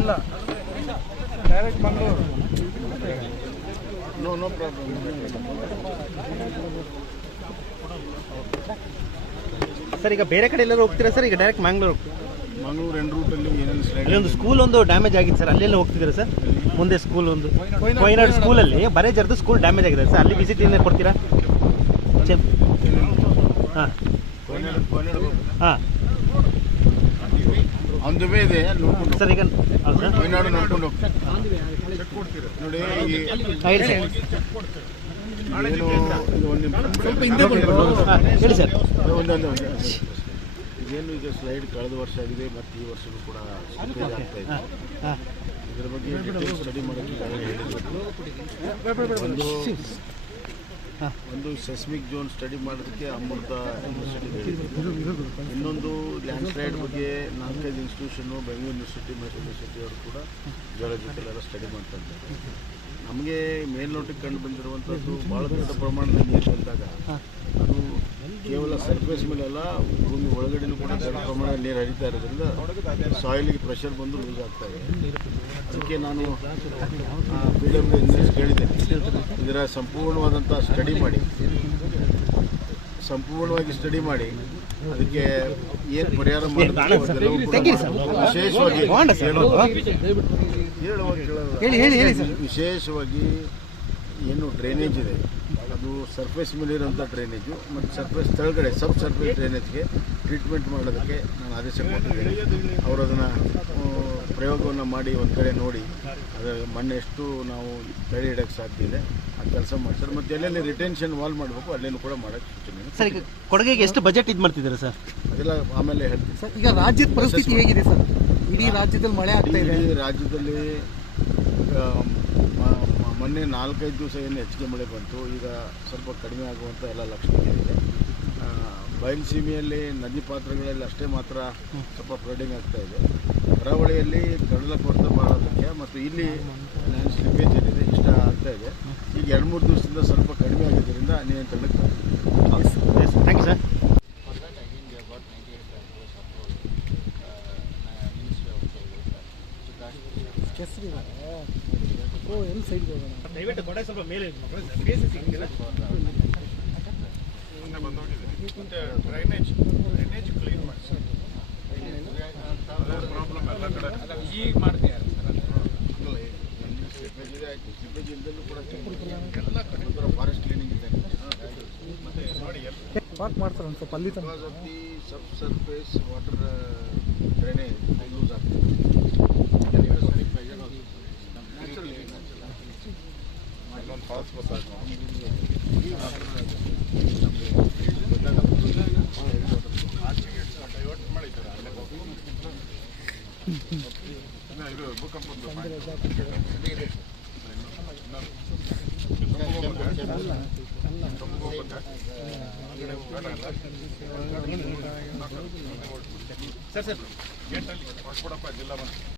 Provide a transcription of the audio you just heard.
ಇಲ್ಲ direct Mangaluru. No problem. Sir ಈಗ ಬೇರೆ ಕಡೆ ಎಲ್ಲರೂ ಹೋಗ್ತೀರಾ ಸರ್? ಈಗ ಡೈರೆಕ್ಟ್ ಮಂಗಳೂರು ಎಂಡ್ ರೂಟಲ್ಲಿ ಏನೇನು ಸ್ಲೈಡ್ ಅಲ್ಲಿ ಒಂದು ಸ್ಕೂಲ್ ಒಂದು ಡ್ಯಾಮೇಜ್ ಆಗಿತ್ತು ಸರ್, ಅಲ್ಲೆಲ್ಲ ಹೋಗ್ತಿದ್ದೀರಾ ಸರ್? ಮುಂದೆ ಸ್ಕೂಲ್ ಒಂದು ಕೊಯ್ನಾಡ್ ಸ್ಕೂಲಲ್ಲಿ ಬರೇ ಜರ್ದು ಸ್ಕೂಲ್ ಡ್ಯಾಮೇಜ್ ಆಗಿದೆ ಸರ್, ಅಲ್ಲಿ ವಿಸಿಟ್ ಏನೇ ಕೊಡ್ತೀರಾ? ಹಾಂ ಹಾಂ ಆನ್ ದ ವೇ ಇದೆ, ನೋಡ್ಕೊಂಡು ಸರ್. ಈಗ ಹೌದು ಸರ್, ಕೊಯ್ನಾಡು ನೋಡ್ಕೊಂಡು ಹೋಗ್ತೀವಿ ನೋಡಿ. ಹೇಳಿ ಸರ್. ಏನು ಇದು ಒಂದು ಸ್ವಲ್ಪ ಹಿಂದೆ ಹೇಳಿ ಸರ್. ಒಂದೊಂದು ಇದೇನು ಈಗ ಸ್ಲೈಡ್ ಕಳೆದ ವರ್ಷ ಆಗಿದೆ ಮತ್ತು ಈ ವರ್ಷವೂ ಕೂಡ ಸ್ಲಿಪ್ಪೇಜ್ ಆಗ್ತಾ ಇದೆ. ಹಾಂ ಇದರ ಬಗ್ಗೆ ಸ್ಟಡಿ ಮಾಡೋಕ್ಕೆ ಒಂದು ಸೆಸ್ಮಿಕ್ ಝೋನ್ ಸ್ಟಡಿ ಮಾಡೋದಕ್ಕೆ ಅಮೃತ ಯೂನಿವರ್ಸಿಟಿ ಹೇಳಿದ್ರು. ಇನ್ನೊಂದು ಲ್ಯಾಂಡ್ ಸ್ಲೈಡ್ ಬಗ್ಗೆ 4-5 institution, Bengaluru university, Mysuru university ಅವರು ಕೂಡ ಜಿಯಾಲಜಿಕಲ್ ಎಲ್ಲ ಸ್ಟಡಿ ಮಾಡ್ತಾ ಇದ್ದಾರೆ. ನಮಗೆ ಮೇಲ್ನೋಟಕ್ಕೆ ಕಂಡು ಬಂದಿರುವಂಥದ್ದು ಭಾಳ ದೊಡ್ಡ ಪ್ರಮಾಣದಲ್ಲಿ ನೀರು ಬಂದಾಗ ಅದು ಕೇವಲ ಸರ್ಫೇಸ್ ಮೇಲೆಲ್ಲ ಭೂಮಿ ಒಳಗಡೆನೂ ಕೂಡ ದೊಡ್ಡ ಪ್ರಮಾಣದಲ್ಲಿ ನೀರು ಹರಿತಾ ಇರೋದ್ರಿಂದ ಸಾಯಿಲಿಗೆ ಪ್ರೆಷರ್ ಬಂದು ಲೂಸ್ ಆಗ್ತಾ ಇದೆ. ಅದಕ್ಕೆ ನಾನು PWD ಇಂಜಿನಿಯರ್ಸ್ ಕೇಳಿದ್ದೇನೆ, ಇದರ ಸಂಪೂರ್ಣವಾದಂಥ ಸಂಪೂರ್ಣವಾಗಿ ಸ್ಟಡಿ ಮಾಡಿ ಅದಕ್ಕೆ ಏನು ಪರಿಹಾರ ಮಾಡಬೇಕು ವಿಶೇಷವಾಗಿ ಏನು ಡ್ರೈನೇಜ್ ಇದೆ ಅದು ಸರ್ಫೇಸ್ ಮೇಲೆ ಇರೋಂಥ ಡ್ರೈನೇಜು ಮತ್ತು ಸರ್ಫೇಸ್ ಕೆಳಗಡೆ ಸಬ್ ಸರ್ಫೇಸ್ ಡ್ರೈನೇಜ್ಗೆ ಟ್ರೀಟ್ಮೆಂಟ್ ಮಾಡೋದಕ್ಕೆ ನಾನು ಆದೇಶ ಕೊಟ್ಟಿದ್ದೇನೆ. ಅವರು ಅದನ್ನು ಪ್ರಯೋಗವನ್ನು ಮಾಡಿ ಒಂದು ಕಡೆ ನೋಡಿ ಅದರ ಮಣ್ಣು ಎಷ್ಟು ನಾವು ತಡೆ ಇಡೋಕ್ಕೆ ಸಾಧ್ಯ ಇದೆ ಆ ಕೆಲಸ ಮಾಡ್ತಾರೆ. ಮತ್ತು ಎಲ್ಲೆಲ್ಲಿ ರಿಟೆನ್ಷನ್ ವಾಲ್ ಮಾಡಬೇಕು ಅಲ್ಲೇನು ಕೂಡ ಮಾಡೋಕ್ಕೆ ಸೂಚನೆ. ಸರ್ ಈಗ ಕೊಡಗಿಗೆ ಎಷ್ಟು ಬಜೆಟ್ ಇದು ಮಾಡ್ತಿದ್ದಾರೆ ಸರ್? ಅದೆಲ್ಲ ಆಮೇಲೆ ಹೇಳ್ತೀನಿ ಸರ್. ಈಗ ರಾಜ್ಯದ ಪರಿಸ್ಥಿತಿ ಹೇಗಿದೆ ಸರ್? ಇಡೀ ರಾಜ್ಯದಲ್ಲಿ ಮಳೆ ಆಗ್ತಾ ಇದೆ. ಇಡೀ ರಾಜ್ಯದಲ್ಲಿ ಮೊನ್ನೆ 4-5 ದಿವಸ ಏನು ಹೆಚ್ಚಿಗೆ ಮಳೆ ಬಂತು, ಈಗ ಸ್ವಲ್ಪ ಕಡಿಮೆ ಆಗುವಂಥ ಎಲ್ಲ ಲಕ್ಷಣಗಳಿದೆ. ಬಯಲುಸೀಮೆಯಲ್ಲಿ ನದಿ ಪಾತ್ರಗಳಲ್ಲಿ ಅಷ್ಟೇ ಮಾತ್ರ ಸ್ವಲ್ಪ ಫ್ಲಡ್ಡಿಂಗ್ ಆಗ್ತಾ ಇದೆ. ಕರಾವಳಿಯಲ್ಲಿ ಕಡಲ ಕೊರೆತ ಮಾಡೋದಕ್ಕೆ ಮತ್ತು ಇಲ್ಲಿ ಲ್ಯಾಂಡ್ ಸ್ಲಿಪ್ಪೇಜ್ ಏನಿದೆ ಇಷ್ಟ ಆಗ್ತಾ ಇದೆ. ಈಗ 2-3 ದಿವಸದಿಂದ ಸ್ವಲ್ಪ ಕಡಿಮೆ ಆಗಿದ್ದರಿಂದ ನಿಯಂತ್ರಣಕ್ಕೆ ಬರ್ತೀವಿ. Thank you sir. ಎಲ್ಲಿ ಸೈಡ್ಗೆ ಹೋಗೋಣ? ದಯವಿಟ್ಟು ಗೋಡೆ ಸ್ವಲ್ಪ ಮೇಲೆ ಡ್ರೈನೇಜ್ ಕ್ಲೀನ್ ಮಾಡಿ ಪ್ರಾಬ್ಲಮ್ ಎಲ್ಲ ಕಡೆ ಈಗ ಮಾಡ್ತೀವಿ. ಸ್ಲಿಪ್ಪೇಜ್ ಇಲ್ದಲ್ಲೂ ಕೂಡ ಎಲ್ಲ ಕಡೆ ಫಾರೆಸ್ಟ್ ಕ್ಲೀನಿಂಗ್ ಇದೆ. ಮತ್ತೆ ನೋಡಿ ಪಾರ್ಕ್ ಮಾಡ್ತಾರೆ ಒಂದು ಸ್ವಲ್ಪ ಅಲ್ಲಿ because of the sub surface water drainage use ಆಗ್ತದೆ. ಸರ್ ಗೇಟಲ್ಲಿ ಕೊಡಪ್ಪ ಜಿಲ್ಲಾ